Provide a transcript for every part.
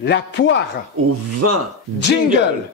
La poire au vin. Jingle.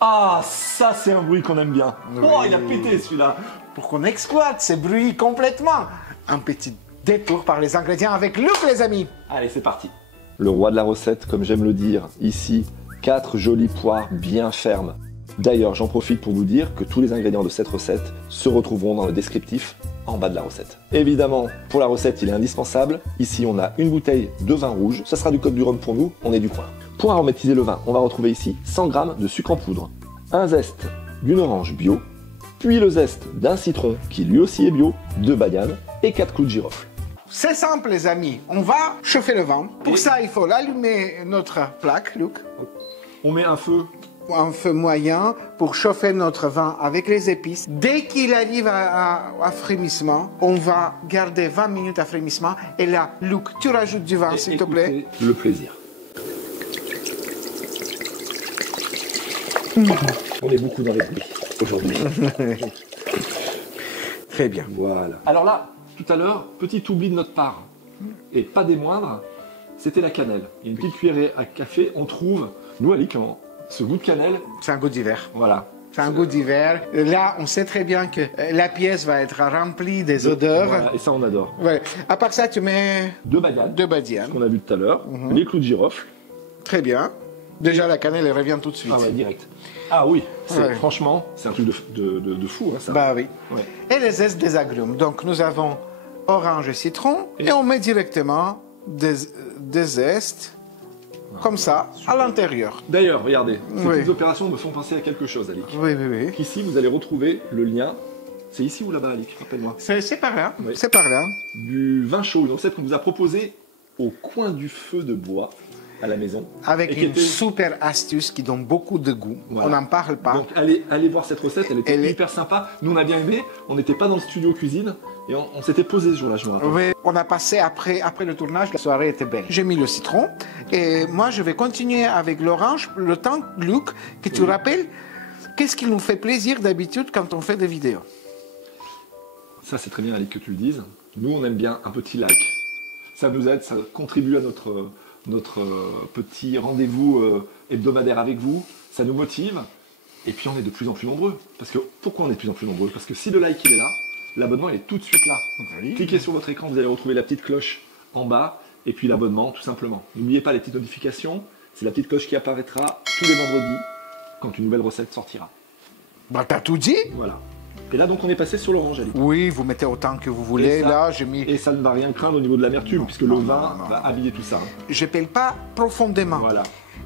Ah, ça c'est un bruit qu'on aime bien. Oh, il a pété celui-là. Pour qu'on exploite ces bruits complètement. Un petit détour par les ingrédients avec Luc, les amis. Allez, c'est parti. Le roi de la recette, comme j'aime le dire, ici, 4 jolies poires bien fermes. D'ailleurs, j'en profite pour vous dire que tous les ingrédients de cette recette se retrouveront dans le descriptif en bas de la recette. Évidemment, pour la recette, il est indispensable. Ici, on a une bouteille de vin rouge. Ça sera du Côte du Rhône pour nous, on est du coin. Pour aromatiser le vin, on va retrouver ici 100 g de sucre en poudre, un zeste d'une orange bio, puis le zeste d'un citron qui lui aussi est bio, 2 badianes et 4 clous de girofle. C'est simple, les amis. On va chauffer le vin. Pour ça, il faut allumer notre plaque, Luc. On met un feu. Un feu moyen pour chauffer notre vin avec les épices. Dès qu'il arrive à frémissement, on va garder 20 minutes à frémissement. Et là, Luc, tu rajoutes du vin, s'il te plaît. Le plaisir. On est beaucoup dans les bruits aujourd'hui. Très bien. Voilà. Alors là, tout à l'heure, petit oubli de notre part, et pas des moindres, c'était la cannelle. Il y a une petite cuillerée à café, on trouve, nous à Alicante, ce goût de cannelle. C'est un goût d'hiver. Voilà. C'est un goût d'hiver. Là, on sait très bien que la pièce va être remplie des odeurs. Voilà, et ça, on adore. Ouais. À part ça, tu mets 2 badianes. 2 badianes. Qu'on a vu tout à l'heure. Les clous de girofle. Très bien. Déjà, la cannelle, elle revient tout de suite. Ah ouais, direct. Ah oui, Ouais. franchement, c'est un truc de fou, hein, ça. Bah oui. Ouais. Et les zestes des agrumes. Donc, nous avons orange et citron. Et on met directement des zestes, comme ça, à l'intérieur. D'ailleurs, regardez, ces Oui. petites opérations me font penser à quelque chose, Alic. Oui, oui, oui. Ici, vous allez retrouver le lien. C'est ici ou là-bas, Alic? Rappelle-moi. C'est par là. Oui. C'est par là. Du vin chaud, une recette qu'on vous a proposée au coin du feu de bois à la maison. Avec Et qui une était- super astuce qui donne beaucoup de goût. Voilà. On n'en parle pas. Donc allez voir cette recette, elle était Elle est- hyper sympa. Nous on a bien aimé, on n'était pas dans le studio cuisine et on s'était posé ce jour-là, je me rappelle. Oui, on a passé après le tournage, la soirée était belle. J'ai mis le citron et moi je vais continuer avec l'orange. Le temps, Luc, que tu rappelles, qu'est-ce qui nous fait plaisir d'habitude quand on fait des vidéos? Ça c'est très bien Alic que tu le dises. Nous on aime bien un petit like. Ça nous aide, ça contribue à notre petit rendez-vous hebdomadaire avec vous. Ça nous motive. Et puis on est de plus en plus nombreux. Parce que pourquoi on est de plus en plus nombreux? Parce que si le like il est là, l'abonnement il est tout de suite là. Oui. Cliquez sur votre écran, vous allez retrouver la petite cloche en bas. Et puis l'abonnement tout simplement. N'oubliez pas les petites notifications. C'est la petite cloche qui apparaîtra tous les vendredis quand une nouvelle recette sortira. Bah, t'as tout dit? Voilà. Et là donc on est passé sur l'orange Alic. Oui, vous mettez autant que vous voulez. Et ça- Là, j'ai mis. Et ça ne va rien craindre au niveau de l'amertume, puisque le vin non. va habiller tout ça. Je pèle pas profondément. Voilà.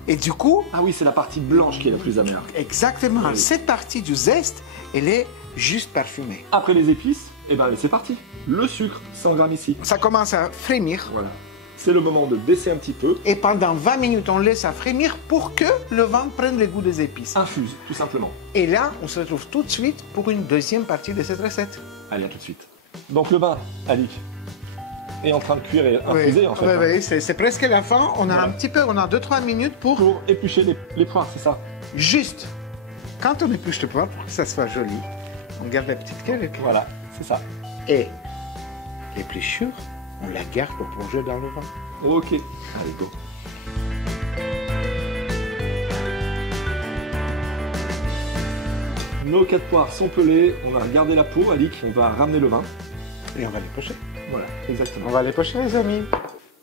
Et du coup, Ah oui, c'est la partie blanche qui est la plus amère. exactement, Oui. cette partie du zeste, elle est juste parfumée. Après les épices, et ben c'est parti. Le sucre, 100 grammes ici. Ça commence à frémir. Voilà. C'est le moment de baisser un petit peu. Et pendant 20 minutes, on laisse à frémir pour que le vin prenne le goût des épices. Infuse, tout simplement. Et là, on se retrouve tout de suite pour une deuxième partie de cette recette. Allez, à tout de suite. Donc le vin, Alic, est en train de cuire et infuser en fait. Oui, hein, oui, c'est presque la fin. On a Voilà. un petit peu, on a 2-3 minutes pour Pour éplucher les poires, c'est ça. juste, quand on épluche le poivre, pour que ça soit joli, on garde la petite queue Voilà, c'est ça. et l'épluchure, on la garde pour plonger dans le vin. Ok. Allez, go. Nos 4 poires sont pelées, on a regardé la peau, Alic, on va ramener le vin. Et on va les pocher. Voilà, exactement. On va les pocher, les amis.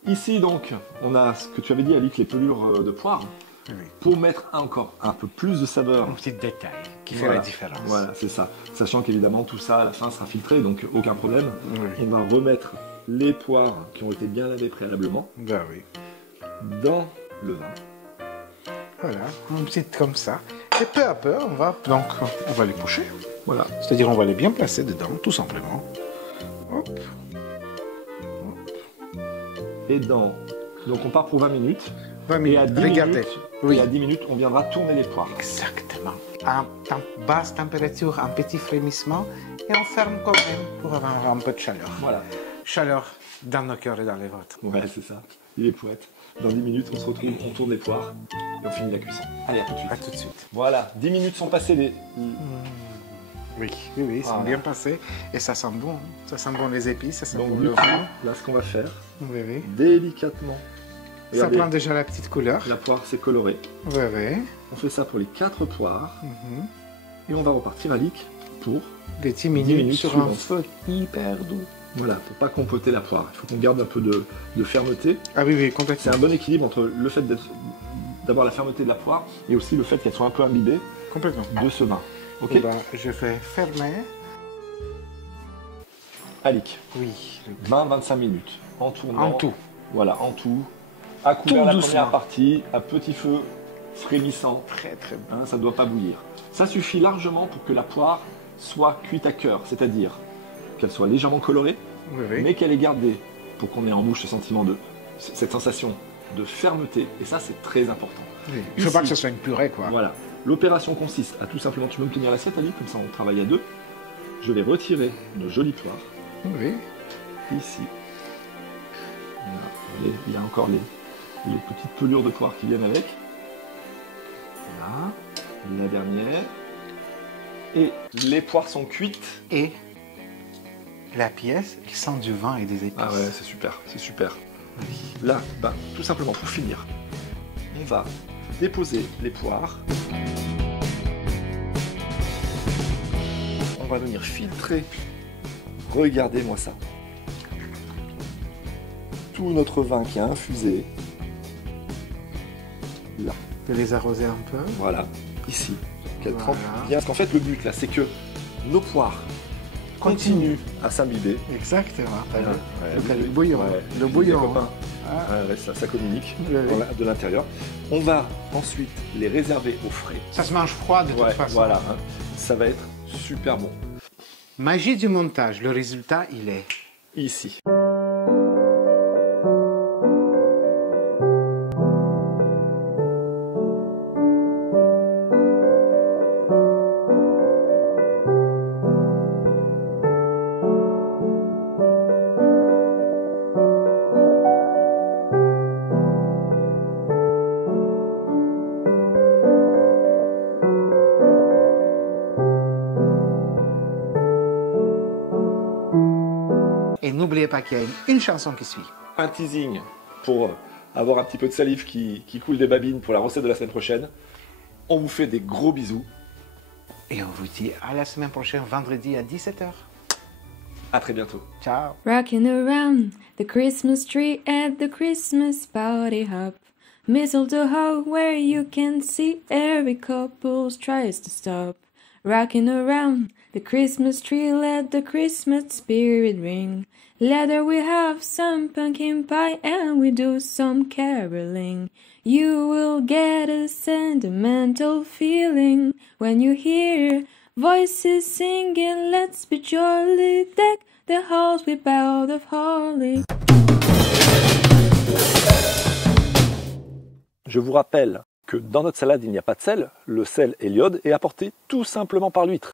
Ici donc, on a ce que tu avais dit Alic, les pelures de poire, Oui. pour mettre encore un peu plus de saveur. Un petit détail qui fait Voilà. la différence. Voilà, c'est ça. Sachant qu'évidemment tout ça à la fin sera filtré, donc aucun problème. Oui. On va remettre les poires qui ont été bien lavées préalablement Ben oui. dans le vin. Voilà, un petit comme ça. Et peu à peu, on va les pocher. Voilà. C'est-à-dire, on va les bien placer dedans, tout simplement. Hop. Et donc on part pour 20 minutes. 20 Et à 10 regardez. minutes, Oui. et à 10 minutes, on viendra tourner les poires. Exactement. À basse température, un petit frémissement, et on ferme quand même pour avoir un peu de chaleur. Voilà. Chaleur dans nos cœurs et dans les vôtres. Ouais, c'est ça. Il est poète. Dans 10 minutes, on se retrouve, on tourne les poires et on finit la cuisson. Allez, à tout de suite. À tout de suite. Voilà, 10 minutes sont passées. Oui, oui, oui, c'est Voilà. bien passé. Et ça sent bon. Ça sent bon les épices, ça sent Donc bon du le coup, vin. là ce qu'on va faire, Oui, oui. délicatement, Ça regardez, prend déjà la petite couleur. la poire c'est coloré. Oui, oui. On fait ça pour les 4 poires Mhm. et on va repartir à Lick pour Des 10 10 minutes, minutes sur un suivantes. feu hyper doux. Voilà, pour pas compoter la poire. Il faut qu'on garde un peu de fermeté. Ah oui, oui, C'est complètement. un bon équilibre entre le fait d'avoir la fermeté de la poire et aussi le fait qu'elle soit un peu imbibée Complètement. de ce vin. Ok, Eh ben, je vais fermer. à Lick, Oui. 20-25 minutes en tournant. En tout. Voilà, en tout. À couvert Tout la doucement. première partie, à petit feu, frémissant. Très, très bon. Hein, ça ne doit pas bouillir. Ça suffit largement pour que la poire soit cuite à cœur, c'est-à-dire qu'elle soit légèrement colorée, Oui, oui. mais qu'elle ait gardé, pour qu'on ait en bouche ce sentiment cette sensation de fermeté. Et ça, c'est très important. Oui. Il ne faut pas que Ici. ce soit une purée, quoi. Voilà. L'opération consiste à tout simplement, tu peux me tenir l'assiette, Ali, comme ça on travaille à deux. Je vais retirer nos jolies poires, Oui. ici. Voilà. Il y a encore les petites pelures de poire qui viennent avec. Voilà. La dernière. Et les poires sont cuites. Et la pièce, il sent du vin et des épices. Ah ouais, c'est super, c'est super. Là, ben, tout simplement pour finir, on va déposer les poires. On va venir filtrer. Regardez-moi ça. Tout notre vin qui a infusé. Là, De les arroser un peu. voilà, ici. Qu'elle Voilà. trempe bien. Parce qu'en fait, le but là, c'est que nos poires continuent à s'imbiber. Exactement. Ouais, Donc, ouais, le bouillon. ouais, Le les bouillon. copains. Ah. Ouais, ça communique Oui, oui. de l'intérieur. On va ensuite les réserver au frais. Ça se mange froid de toute Ouais, façon. voilà, hein. Ça va être super bon. Magie du montage. Le résultat, il est Ici. Et n'oubliez pas qu'il y a une chanson qui suit. Un teasing pour avoir un petit peu de salive qui coule des babines pour la recette de la semaine prochaine. On vous fait des gros bisous. Et on vous dit à la semaine prochaine, vendredi à 17h. À très bientôt. Ciao. Rocking around the Christmas tree at the Christmas party hop. Mistletoe hug where you can see every couple tries to stop. Rocking around the Christmas tree, let the Christmas spirit ring. Later we have some pumpkin pie and we do some caroling. You will get a sentimental feeling when you hear voices singing, let's be jolly, deck the halls with boughs of holly. Je vous rappelle que dans notre salade, il n'y a pas de sel. Le sel et l'iode est apporté tout simplement par l'huître.